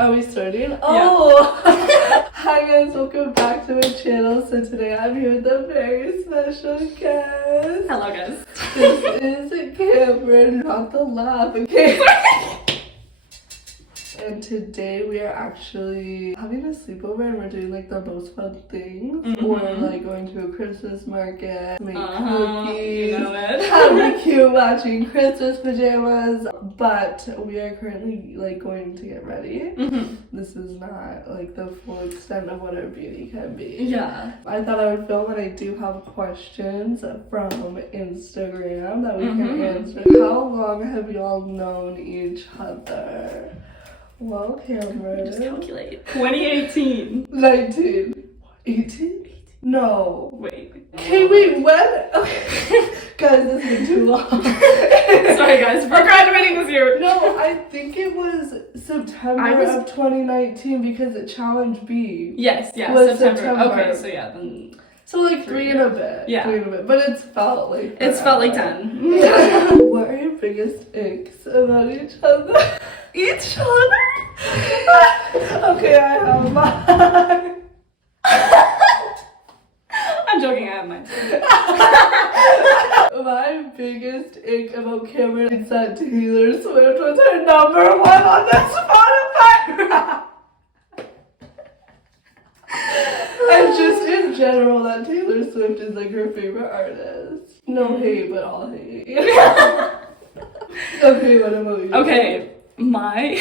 Are we starting? Oh! Yeah. Hi guys, welcome back to my channel. So today I'm here with a very special guest. Hello guys. This is Cameron, not the laugh, okay? And today we are actually having a sleepover and we're doing like the most fun things. We're like going to a Christmas market, make cookies, you know it. having cute matching Christmas pajamas. But we are currently like going to get ready. This is not like the full extent of what our beauty can be. Yeah. I thought I would film and I do have questions from Instagram that we can answer. How long have y'all known each other? Well, Cameron. Just calculate. 2018. 19. 18? No. Wait. Okay, wait, when? Okay. Guys, this has been too long. Sorry guys, we're graduating this year. No, I think it was September of 2019 because it Challenge B. Yes, yeah, was September. Okay, so yeah, then. So like 3 and a bit. Yeah. 3 and a bit. But it's felt like forever. It's felt like 10. Yeah. What are your biggest icks about each other? Each other? Okay, I have mine. I'm joking, I have mine. My biggest ick about Cameron is that Taylor Swift was her #1 on the Spotify. And just in general, that Taylor Swift is like her favorite artist. No hate, but all hate. Okay, what about you? Okay, my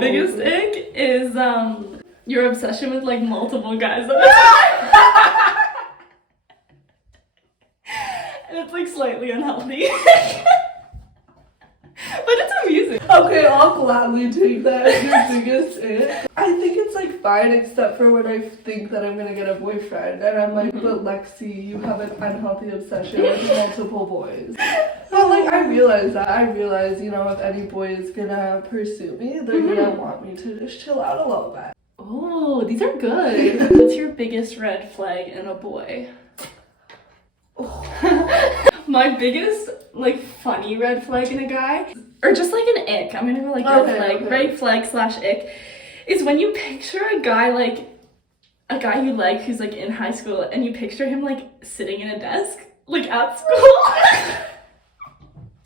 biggest ick is your obsession with like multiple guys at a time. And it's like slightly unhealthy. But it's amusing. Okay, I'll gladly take that as your biggest ick. I think it's like fine except for when I think that I'm gonna get a boyfriend and I'm like, but Lexi, you have an unhealthy obsession with multiple boys. But like I realize, you know, if any boy is gonna pursue me, they're gonna want me to just chill out a little bit. Oh, these are good. What's your biggest red flag in a boy? My biggest like funny red flag in a guy, or just like an ick, I'm gonna go like red flag / ick, is when you picture a guy a guy you like who's like in high school and you picture him like sitting in a desk like at school.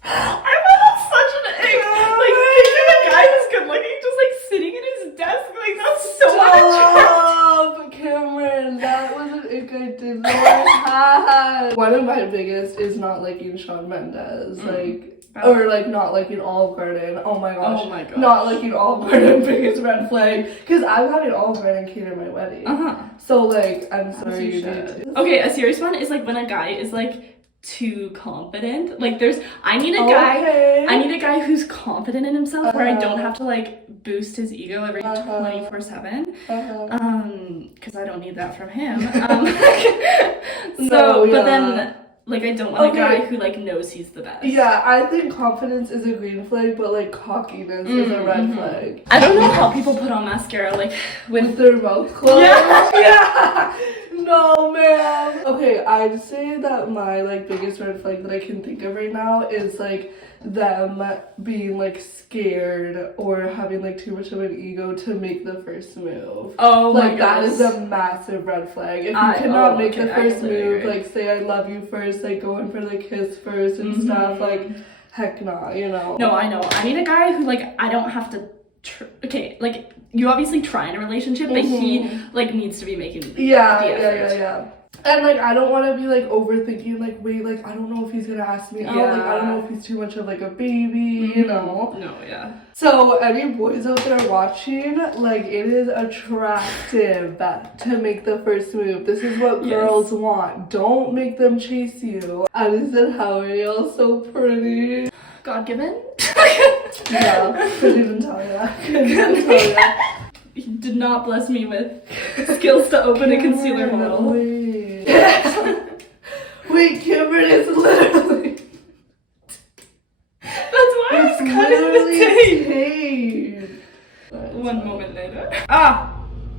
I find that such an ick. Like picture a guy who's good looking just like sitting in his desk, like that's so Stop, Cameron, that was an ick I did not have. One of my biggest is not liking Shawn Mendes, or like not liking Olive Garden. Oh my gosh. Not liking Olive Garden, biggest red flag. Because I'm having Olive Garden cater my wedding. So like, I'm sorry you did. Okay, a serious one is like when a guy is like too confident. Like I need a guy who's confident in himself where I don't have to like boost his ego every 24/7. Because I don't need that from him. But then like I don't want a guy who like knows he's the best. Yeah, I think confidence is a green flag, but like cockiness is a red flag. I don't know how people put on mascara like with their mouth closed. Yeah. No, man. Okay, I'd say that my like biggest red flag that I can think of right now is like them being like scared or having like too much of an ego to make the first move. Oh my god. Like that is a massive red flag. If you cannot make the first move, like say I love you first, like go in for the kiss first and stuff, like heck nah, you know. No, I know. I need a guy who like I don't have to like you obviously try in a relationship, but he like needs to be making the effort. Yeah. And like I don't want to be like overthinking, like wait, like I don't know if he's gonna ask me out, like I don't know if he's too much of like a baby, you know. No, yeah. So any boys out there watching, like it is attractive to make the first move. This is what girls want. Don't make them chase you. Addison, how are y'all so pretty? God given? Yeah, couldn't even tell you. He did not bless me with skills to open a concealer model. Wait, Cameron is literally... That's why it's cutting the tape. 1 moment later.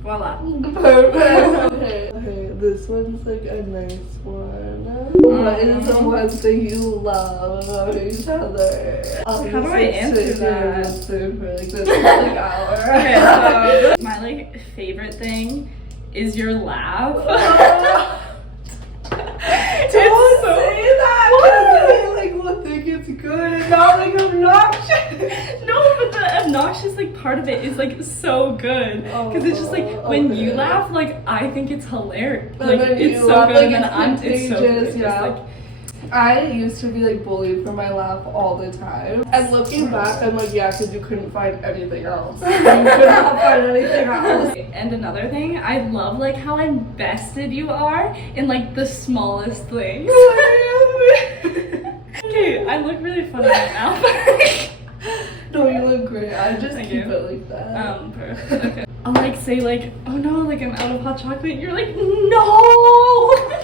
Voila. Perfect. Okay, this one's like a nice one. What is the one thing you love about each other? How do I answer that? For like this like hour. Okay, so my like favorite thing is your laugh. Don't say that! What? Like, will think it's good and not like obnoxious. No, but the obnoxious like part of it is like so good because it's just like when you laugh, like I think it's hilarious. Like it's so laugh, good, like, and then it's so good. Yeah. Like, I used to be like bullied for my laugh all the time. And looking back, I'm like, yeah, because you couldn't find anything else. You could not find anything else. And another thing, I love like how invested you are in like the smallest things. Okay, I look really funny right now. No, you look great. I just Thank keep you. it like that. Perfect. Okay. I'll like say like, oh no, like I'm out of hot chocolate. You're like, no.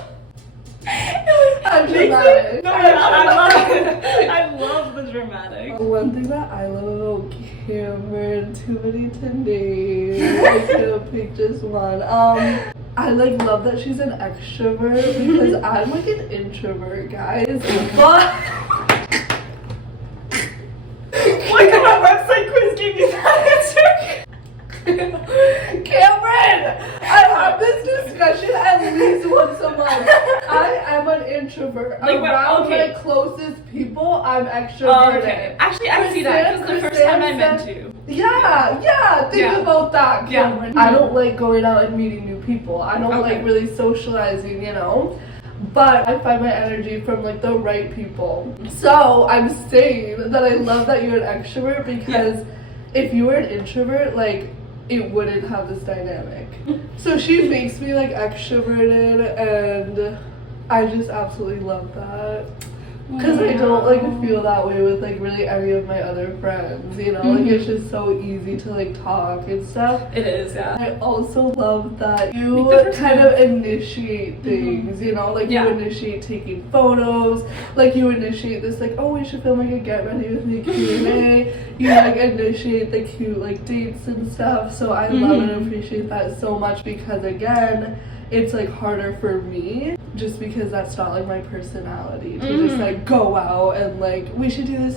I'm dramatic. No, I love it. I love the dramatic. One thing that I love about Cameron, too many to name. I can't pick just one. I like love that she's an extrovert because I'm like an introvert, guys. But Like my website quiz gave me that answer. Cameron, I have this discussion at least once a month. I am an introvert. Like, around okay. my closest people, I'm Oh, extroverted. okay. Actually, I can see that because the first time I met you. Yeah, think about that, Cameron. Yeah. I don't like going out and meeting new people. I don't like really socializing, you know? But I find my energy from like the right people. So I'm saying that I love that you're an extrovert because if you were an introvert, like it wouldn't have this dynamic. So she makes me like extroverted and I just absolutely love that. Because I don't like feel that way with like really any of my other friends, you know? Like it's just so easy to like talk and stuff. It is, yeah. I also love that you Like kind of initiate things, you know? Like you initiate taking photos, like you initiate this like, oh we should film like a get ready with me Q&A. You like initiate the cute like dates and stuff. So I love and appreciate that so much because again, it's like harder for me just because that's not like my personality to just like go out and like we should do this.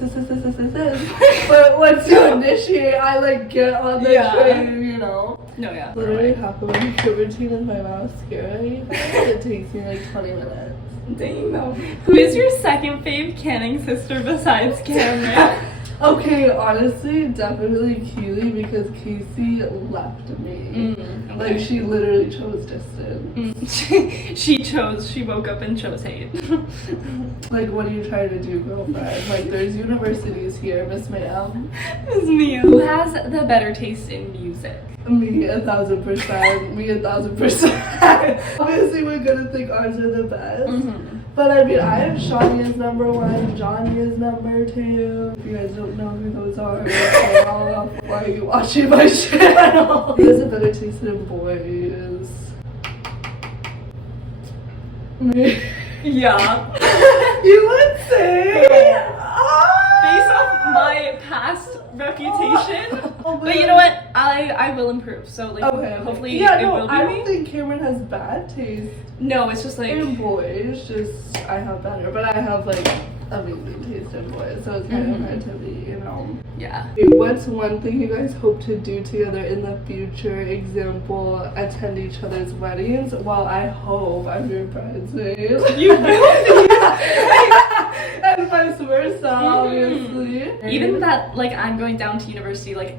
But once you initiate, I like get on the train, you know. No, yeah. Literally half of my makeup routine is my mascara. It takes me like 20 minutes. Dang, no. Who is your second fave canning sister besides Cameron? Okay, honestly, definitely Keely because Casey left me. Like she literally chose distance. She woke up and chose hate. Like what are you trying to do, girlfriend? Like there's universities here, Miss Ma'am. It's me. Who has the better taste in music? Me 1,000%. Me 1,000%. Obviously we're gonna think ours are the best. But I mean, I have Shawnee as number 1, Johnny is number 2. If you guys don't know who those are, why are you watching my channel? Who has a better taste in boys? Me. Yeah. You would say? Based off my past reputation. But you know what? I will improve. So like hopefully it will be I me. don't think Cameron has bad taste. No, it's just like In boys, just I have better, but I have like amazing taste in boys, so it's kind of hard to be, you know. yeah. What's one thing you guys hope to do together in the future? Example, attend each other's weddings. Well, I hope I'm your bridesmaid. You will. And vice versa, obviously. Even that, like, I'm going down to university, like,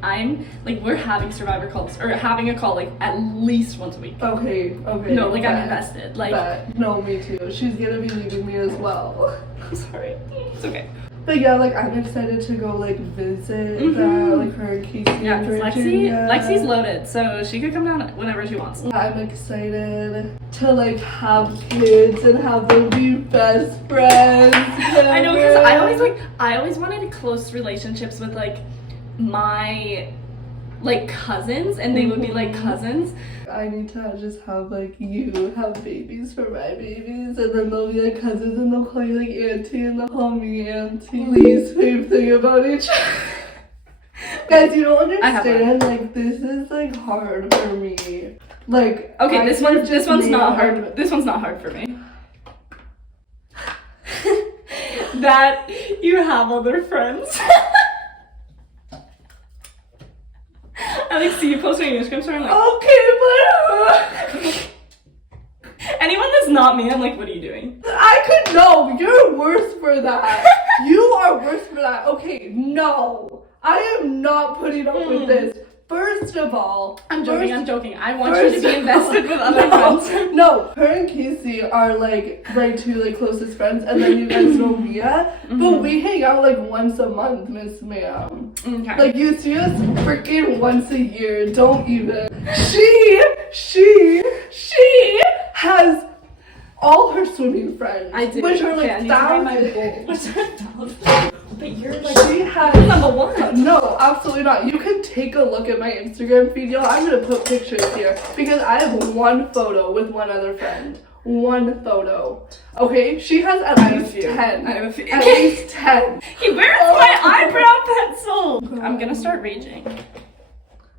we're having survivor calls, or having a call, like, at least once a week. Okay. No, like, I'm invested. Like, no, me too. She's gonna be leaving me as well. I'm sorry. It's okay. But yeah, like, I'm excited to go, like, visit like, her and Casey. Yeah, in because Virginia. Lexi's loaded, so she could come down whenever she wants. I'm excited to like have kids and have them be best friends. I know, because I always wanted close relationships with like my like cousins, and they would be like cousins. I need to just have like you have babies for my babies, and then they'll be like cousins, and they'll call you like auntie, and they'll call me auntie. Least favorite thing about each other. Guys, you don't understand. Like this is like hard for me. Like okay, this one's not hard. This one's not hard for me. that you have other friends. I like see you post on your Instagram story. I'm like, okay, but anyone that's not me, I'm like, what are you doing? I could know. You're worse for that. You are worse for that. Okay, no. I am not putting up with this. First of all, I'm joking. I want you to be invested with other friends. No, her and Casey are like my two like closest friends, and then you guys know Mia. But we hang out like once a month, Miss Ma'am. Okay. Like you see us freaking once a year. Don't even. She has all her swimming friends. I do. Which are like okay, thousands. But you're like, She has number one. No, absolutely not. You can take a look at my Instagram feed. You know, I'm gonna put pictures here because I have one photo with one other friend. One photo. Okay, she has at least 10. I have a few. At least 10. He wears my eyebrow pencil. I'm gonna start raging.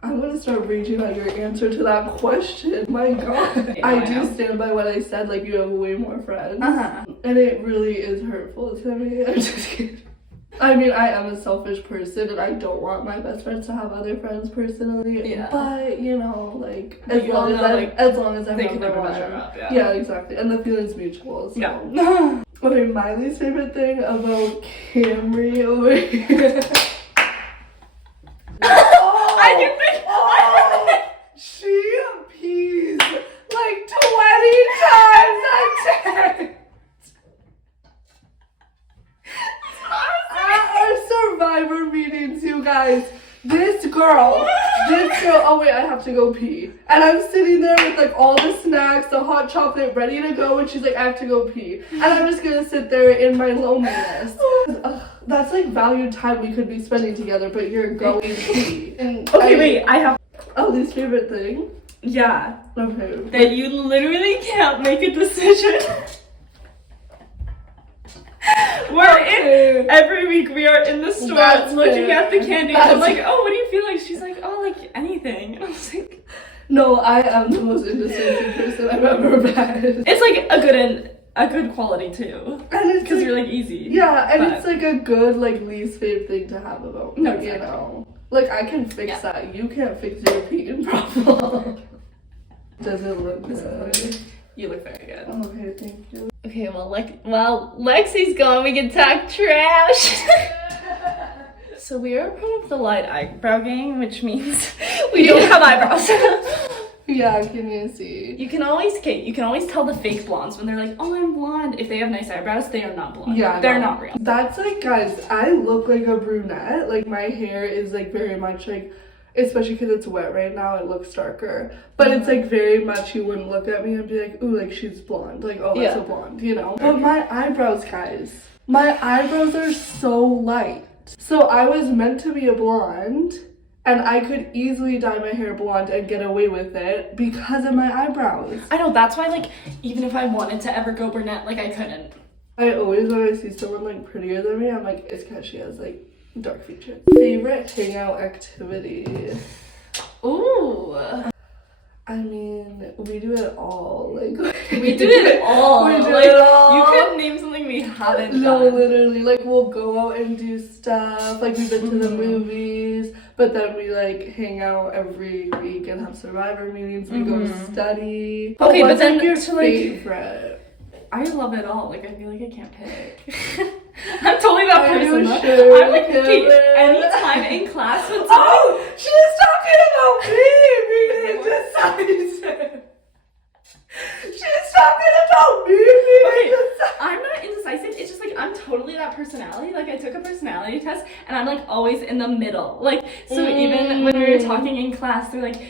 I'm gonna start raging at your answer to that question. My God. Yeah, I do stand by what I said. Like you have way more friends, and it really is hurtful to me. I'm just kidding. I mean, I am a selfish person and I don't want my best friends to have other friends personally. Yeah. But, you know, like, But as you long all as, know, I, like, as long as I'm they can number never one. measure up, yeah. Yeah, exactly. And the feeling's mutual. So. Yeah. Okay, my least favorite thing about Camry over here. I can think. She pees like 20 times a day. At our Survivor meetings, you guys, this girl, oh wait, I have to go pee. And I'm sitting there with like all the snacks, the hot chocolate ready to go, and she's like, I have to go pee. And I'm just gonna sit there in my loneliness. That's like valued time we could be spending together, but you're going pee. And Wait, I have. Oh, least favorite thing? Yeah. Okay. That you literally can't make a decision. Every week we are in the store looking at the candy. I'm like, oh, what do you feel like? She's like, oh, like anything. And I was like, no, I am the most indecisive person I've ever met. It's like a good quality too. And it's because you're like easy. Yeah, and it's like a good like least favorite thing to have about me, no, you know. Like I can fix that. You can't fix your peeing problem. Does it look good? You look very good. Okay, thank you. Okay, well, Lexi's gone, we can talk trash. So we are part of the light eyebrow gang, which means we don't have eyebrows. Yeah, can you see? You can always tell the fake blondes when they're like, oh, I'm blonde. If they have nice eyebrows, they are not blonde. Yeah, they're not real. That's like, guys, I look like a brunette. Like my hair is like very much like, especially because it's wet right now, it looks darker. But it's like very much, you wouldn't look at me and be like, ooh, like she's blonde. Like, oh, that's a blonde, you know? But my eyebrows, guys, my eyebrows are so light. So I was meant to be a blonde, and I could easily dye my hair blonde and get away with it because of my eyebrows. I know, that's why, like, even if I wanted to ever go brunette, like, I couldn't. I always, when I see someone, like, prettier than me, I'm like, it's because she has, like, dark features. Favorite hangout activity? Ooh. I mean, we do it all. Like we do it all. We do like, it all. You could name something we haven't done. No, literally. Like we'll go out and do stuff. Like we've been to the movies, but then we like hang out every week and have Survivor meetings. We go study. Okay, but then like, your to like favorite. I love it all. Like I feel like I can't pick. I'm totally that person. You though. sure, I'm like, okay, anytime in class when oh, she's talking about me being indecisive. She's talking about me being indecisive. I'm not indecisive. It's just like I'm totally that personality. Like I took a personality test and I'm like always in the middle. Like so even when we were talking in class, they're like,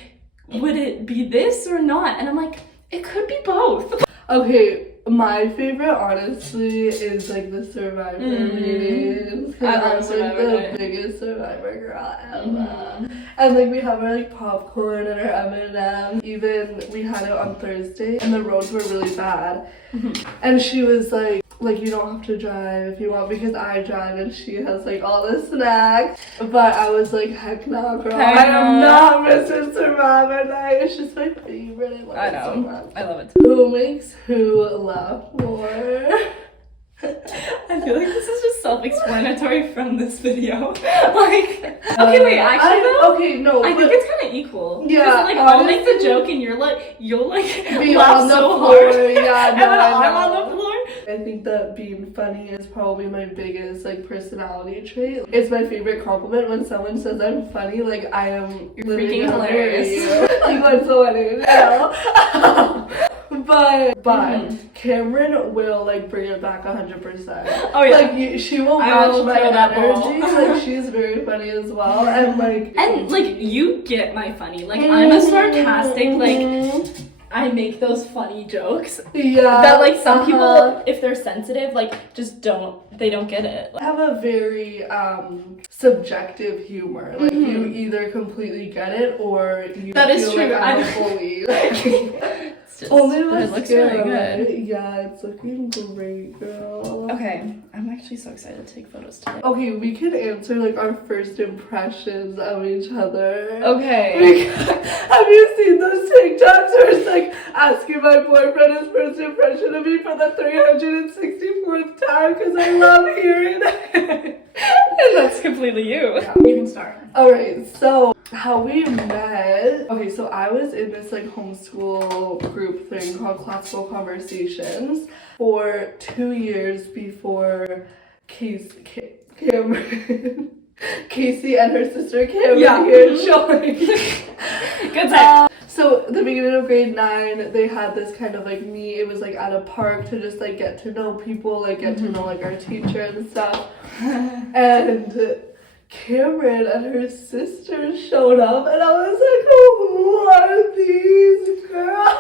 would it be this or not? And I'm like, it could be both. Okay. My favorite, honestly, is like the Survivor meetings. I love I'm Survivor like the biggest Survivor girl ever. And like we have our like popcorn and our M&Ms. Even we had it on Thursday, and the roads were really bad. And she was like you don't have to drive if you want because I drive, and she has like all the snacks. But I was like, heck no, girl. I am not missing Survivor night. It's just my favorite. I know. So much. I love it too. Who makes who laugh more? I feel like this is self-explanatory from this video. Like, okay, wait, actually though, okay, no, I think it's kind of equal. Yeah, like I'll make the joke and you'll be laugh on the so floor. hard, Yeah, and no, then I I'm know. on the floor. I think that being funny is probably my biggest like personality trait. It's my favorite compliment when someone says I'm funny. Like I am Freaking hilarious. Like that's so funny. You know? But Cameron will like bring it back 100%. Oh yeah. Like she will I match will my throw that ball. energy. Like she's very funny as well, and like you get my funny. Like I'm a sarcastic like. I make those funny jokes. Yeah. That like some people, if they're sensitive, like just they don't get it. I have a very subjective humor. Like you either completely get it or you that is feel true. like I'm a bully. It's just, only but it looks mascara, really good. right? Yeah, it's looking great, girl. Okay, I'm actually so excited to take photos today. Okay, we can answer like our first impressions of each other. Okay. Have you seen those TikToks where it's like asking my boyfriend his first impression of me for the 364th time because I love hearing it? That's completely you. Yeah. You can start. Alright, so how we met. Okay, so I was in this like homeschool group thing called Classical Conversations for 2 years before Cameron. Casey and her sister Cameron here showing. Good time. So the beginning of grade 9, they had this kind of like meet. It was like at a park to just like get to know people, like get to know like our teacher and stuff. And Cameron and her sister showed up, and I was like, "Who are these girls?"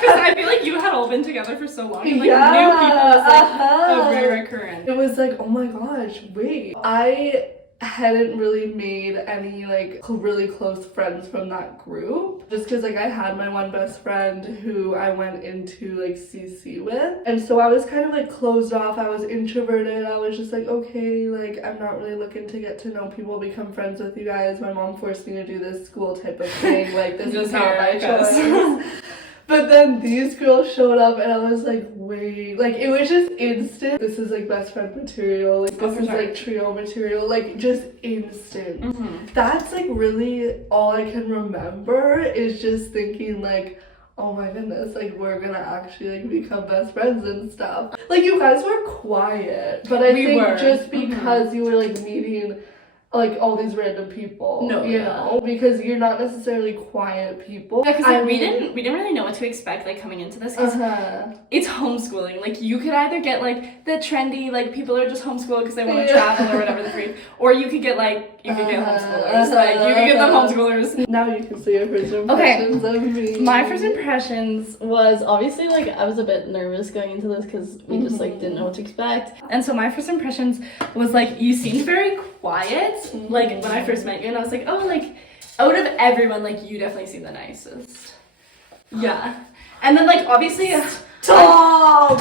Because I feel like you had all been together for so long, and like new people was like a rare occurrence. It was like, oh my gosh, wait. I hadn't really made any like really close friends from that group, just because like I had my one best friend who I went into like CC with, and so I was kind of like closed off. I was introverted. I was just like, okay, like I'm not really looking to get to know people, become friends with you guys. My mom forced me to do this school type of thing. Like this is not my choice. But then these girls showed up, and I was like, wait, like it was just instant. This is like best friend material, like this is like trio material, like just instant. That's like really all I can remember is just thinking like, oh my goodness, like we're gonna actually like become best friends and stuff. Like you guys were quiet, but I think just because you were like meeting like all these random people, you know, because you're not necessarily quiet people. Yeah, because like, we didn't really know what to expect like coming into this. Cause it's homeschooling. Like you could either get like the trendy like people are just homeschooled because they want to travel or whatever the freak, or you could get like homeschoolers. Like you could get the homeschoolers. Now you can see your first impressions of me. My first impressions was obviously like I was a bit nervous going into this because we just like didn't know what to expect, and so my first impressions was like you seemed very quiet. Like when I first met you, and I was like, oh, like out of everyone, like you definitely seem the nicest. Yeah, and then like obviously, stop.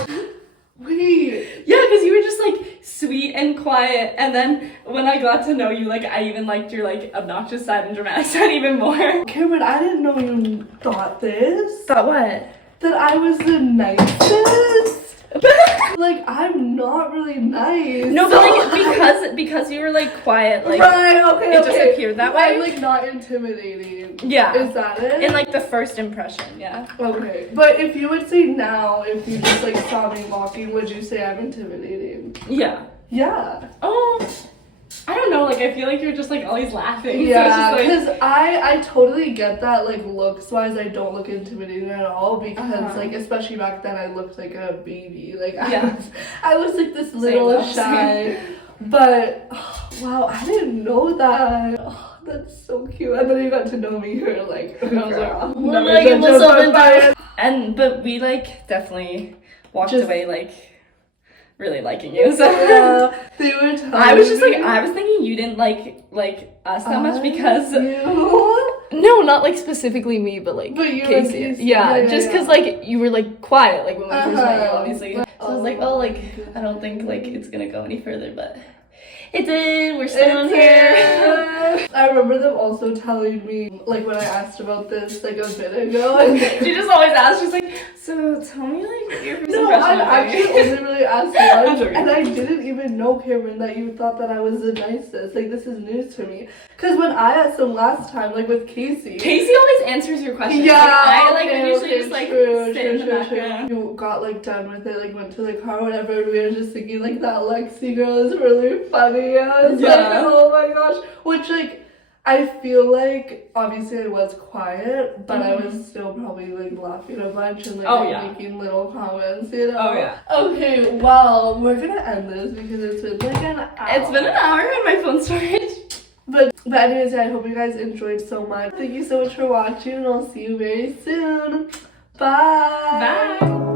Wait. Yeah, because you were just like sweet and quiet, and then when I got to know you, like I even liked your like obnoxious side and dramatic side even more. Cameron, I didn't know you thought this. Thought what? That I was the nicest. Like I'm not really nice. No, but like because you were like quiet, like right, okay, it just appeared that way. I'm like not intimidating. Yeah. Is that it? In like the first impression, yeah. Okay. But if you would say now, if you just like saw me walking, would you say I'm intimidating? Yeah. Yeah. Oh, I don't know, like I feel like you're just like always laughing. Yeah, so because like, I totally get that, like looks wise I don't look intimidating at all, because like especially back then I looked like a baby, like I was like this little shy, but oh, wow, I didn't know that. Oh, that's so cute. And then you got to know me here, like I was like, but we like definitely walked away like really liking you. So they were I was just like I was thinking you didn't like us that much because no, not like specifically me, but like Casey. Yeah, just because like you were like quiet like when we first met you, obviously. So I was like, oh, like I don't think like it's gonna go any further, but it did. We're still on here. I remember them also telling me, like when I asked about this like a bit ago, and she just always asks, she's like, so tell me like what your first impression impression I've of actually me. only really asked once, joking. and I didn't even know, Cameron, that you thought that I was the nicest. Like, this is news to me. Because when I asked him last time, like with Casey. Casey always answers your questions. Yeah, I usually okay, just like true, sit in the background. You got like done with it, like went to the car, whatever. We were just thinking like that Lexi girl is really funny. I was like, oh my gosh. Which like, I feel like obviously I was quiet, but I was still probably like laughing a bunch and like, making little comments, you know? Oh yeah. Okay, well, we're gonna end this because it's been like an hour. It's been an hour on my phone storage. But anyways, I hope you guys enjoyed so much. Thank you so much for watching, and I'll see you very soon. Bye. Bye.